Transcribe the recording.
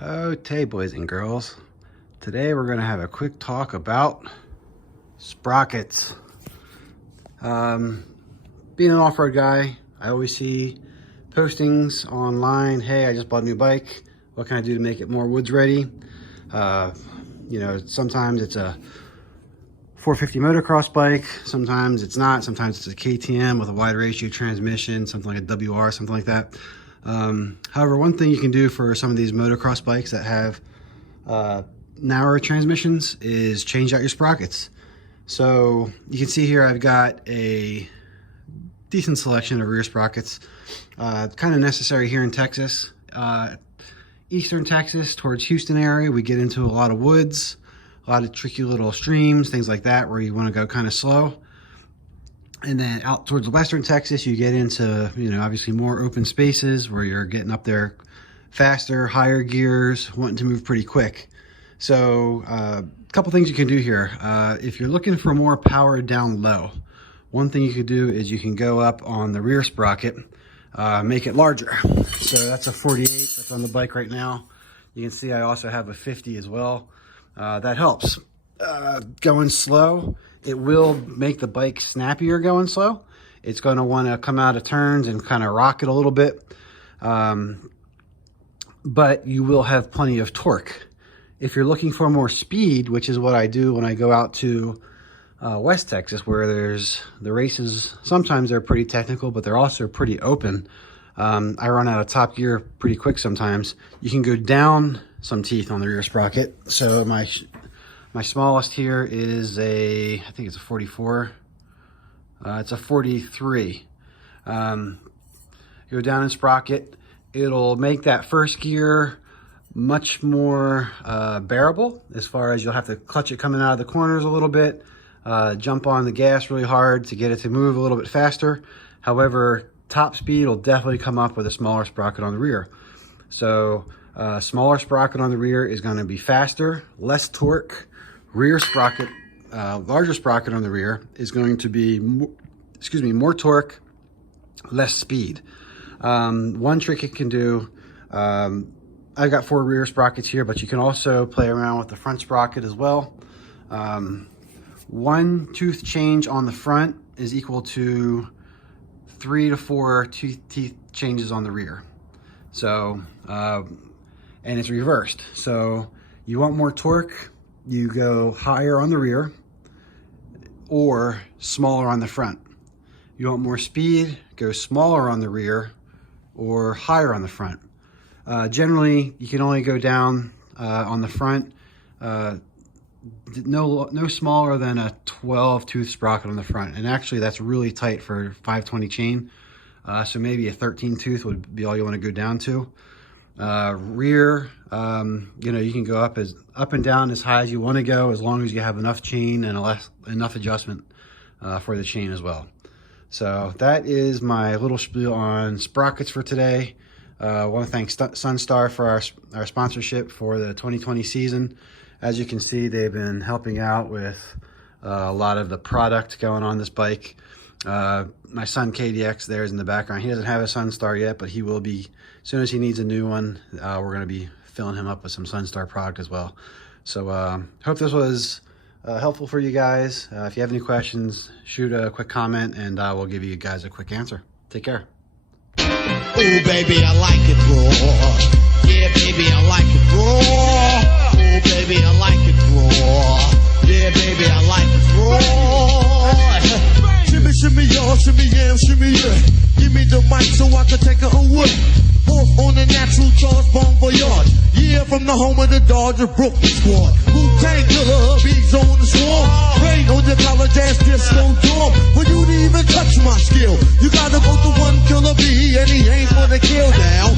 Okay, boys and girls. Today we're going to have a quick talk about sprockets. Being an off-road guy, I always see postings online. Hey, I just bought a new bike. What can I do to make it more woods ready? You know, sometimes it's a 450 motocross bike. Sometimes it's not. Sometimes it's a KTM with a wide ratio transmission, something like a WR, something like that. However, one thing you can do for some of these motocross bikes that have narrower transmissions is change out your sprockets. So you can see here I've got a decent selection of rear sprockets, kind of necessary here in Texas. Eastern Texas towards Houston area, we get into a lot of woods, a lot of tricky little streams, things like that, where you want to go kind of slow. And then out towards Western Texas, you get into, you know, obviously more open spaces where you're getting up there faster, higher gears, wanting to move pretty quick. So a couple things you can do here. If you're looking for more power down low, one thing you could do is you can go up on the rear sprocket, make it larger. So that's a 48 that's on the bike right now. You can see I also have a 50 as well. That helps. Going slow, it will make the bike snappier going slow. It's going to want to come out of turns and kind of rock it a little bit. But you will have plenty of torque. If you're looking for more speed, which is what I do when I go out to West Texas, where there's the races, sometimes they're pretty technical, but they're also pretty open. I run out of top gear pretty quick sometimes. You can go down some teeth on the rear sprocket. So my smallest here is I think it's a 44. It's a 43. Go down in sprocket. It'll make that first gear much more bearable, as far as you'll have to clutch it coming out of the corners a little bit, jump on the gas really hard to get it to move a little bit faster. However, top speed will definitely come up with a smaller sprocket on the rear. So smaller sprocket on the rear is going to be faster, less torque. Rear sprocket, larger sprocket on the rear is going to be, more torque, less speed. One trick it can do, I've got 4 rear sprockets here, but you can also play around with the front sprocket as well. One tooth change on the front is equal to 3 to 4 teeth changes on the rear. So, and it's reversed. So you want more torque, you go higher on the rear or smaller on the front. You want more speed, go smaller on the rear or higher on the front. Generally, you can only go down on the front, no smaller than a 12 tooth sprocket on the front. And actually that's really tight for 520 chain. So maybe a 13 tooth would be all you want to go down to. Rear, you know, you can go up and down as high as you want to go, as long as you have enough chain and enough adjustment for the chain as well. So that is my little spiel on sprockets for today. I want to thank Sunstar for our sponsorship for the 2020 season. As you can see, they've been helping out with a lot of the product going on this bike. My son KDX there is in the background. He doesn't have a Sunstar yet, but he will be as soon as he needs a new one. We're going to be filling him up with some Sunstar product as well. So hope this was helpful for you guys. If you have any questions, shoot a quick comment and we'll give you guys a quick answer. Take care. Ooh, baby, I like it raw. Yeah, baby, I like it raw. Ooh, baby, I like it raw. Yeah, baby, I like it raw. Shimmy, shimmy, y'all, shimmy, yeah, shimmy, yeah. Give me the mic so I can take it away. Off on the natural charge, bon voyage. Yeah, from the home of the Dodger Brooklyn squad. Wu-Tang Killer, bees on the swarm. Rain on your college ass disco dorm. For you to even touch my skill, you gotta go to one killer bee, and he ain't gonna kill now.